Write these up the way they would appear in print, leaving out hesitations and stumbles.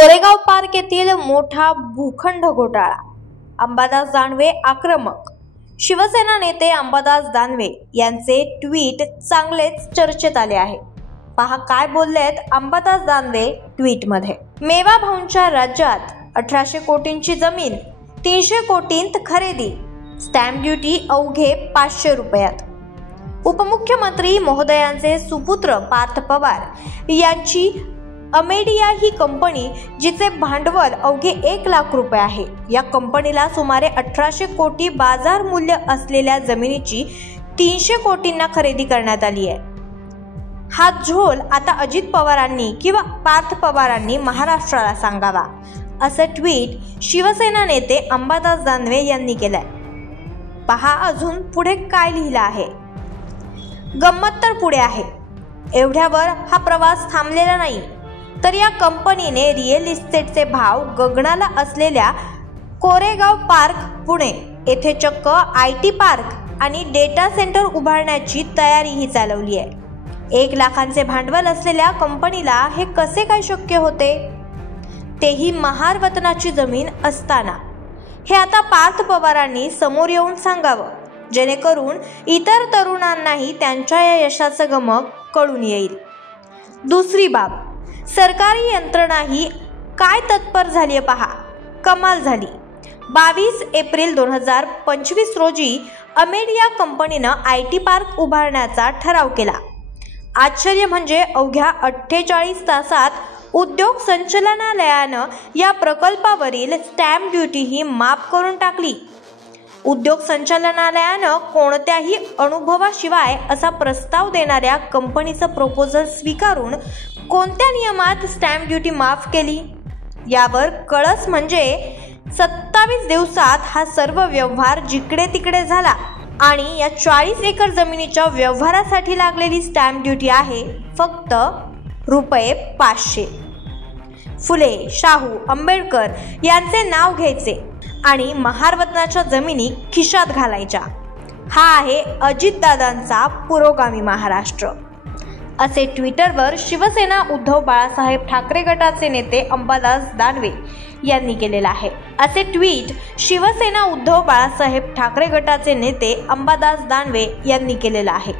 Koregaon park येथील मोठा भूखंड घोटाळा, अंबादास दानवे आक्रमक। शिवसेना नेते अंबादास दानवे यांचे ट्विट चांगलेच चर्चेत आले आहे। पहा काय बोललेत अंबादास दानवे ट्विट मध्ये। मेवा भाऊंच्या राज्यात 1800 कोटींची जमीन 300 कोटींत खरेदी, स्टॅम्प ड्युटी अवघे 500 रुपयात। उपमुख्यमंत्री महोदयांचे सुपुत्र पार्थ पवार यांची अमेडिया ही कंपनी, जिचे भांडवल अवघे 1 लाख रुपये आहे। या कंपनीला सुमारे 1800 कोटी बाजार मूल्य असलेल्या जमिनीची 300 कोटींना खरेदी करण्यात आली आहे। हा झोल आता अजित पवारांनी किंवा पार्थ पवारांनी महाराष्ट्राला सांगावा, असं ट्विट शिवसेना नेते अंबादास दानवे यांनी केलंय। पहा अजून पुढे काय लिहिलं आहे। गंमत तर पुढे आहे। एवढ्यावर हा प्रवास थांबलेला नाही, तर या कंपनीने रिअल इस्टेटचे भाव गगनाला असलेल्या कोरेगाव पार्क पुणे येथे चक्क IT पार्क आणि डेटा सेंटर उभारण्याची तयारीही चालवली आहे। 1 लाखांचे भांडवल असलेल्या कंपनीला हे कसे काय शक्य होते, तेही महारवतनाची जमीन असताना? हे आता पार्थ पवारांनी समोर येऊन सांगावं, जेणेकरून इतर तरुणांनाही त्यांच्या या यशाचं गमक कळून येईल। दुसरी बाब, सरकारी यंत्रणाही काय तत्पर झाली पहा, कमाल झाली। 22 एप्रिल 2025 रोजी अमेडिया कंपनीनं IT पार्क उभारण्याचा ठराव केला। आश्चर्य म्हणजे अवघ्या 48 तासात उद्योग संचालनालयानं या प्रकल्पावरील स्टॅम्प ड्युटी ही माफ करून टाकली। उद्योग संचालनालयानं कोणत्याही अनुभवाशिवाय असा प्रस्ताव देणाऱ्या कंपनीचं प्रपोजल स्वीकारून कोणत्या नियमात स्टॅम्प ड्युटी माफ केली, यावर कळस म्हणजे 27 दिवसात हा सर्व व्यवहार जिकडे तिकडे झाला आणि या 40 एकर जमिनीच्या व्यवहारासाठी लागलेली स्टॅम्प ड्युटी आहे फक्त रुपये 500। फुले, शाहू, आंबेडकर यांचे नाव घ्यायचे आणि महारवतनाच्या जमिनी खिशात घालायच्या। हा आहे अजितदादांचा पुरोगामी महाराष्ट्र, असे ट्विटरवर शिवसेना उद्धव बाळासाहेब ठाकरे गटाचे नेते अंबादास दानवे यांनी केलेले आहे। असे ट्विट शिवसेना उद्धव बाळासाहेब ठाकरे गटाचे नेते अंबादास दानवे यांनी केलेले आहे।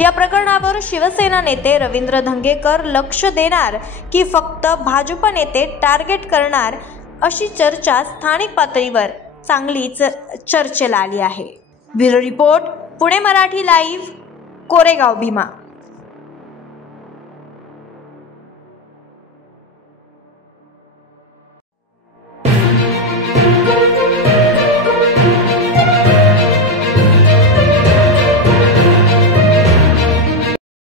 या प्रकरणावर शिवसेना नेते रवींद्र धंगेकर लक्ष देणार की फक्त भाजप नेते टार्गेट करणार, अशी चर्चा स्थानिक पातळीवर चांगलीच चर्चेला आली आहे। Bureau report, Pune Marathi live, Koregaon Bhima.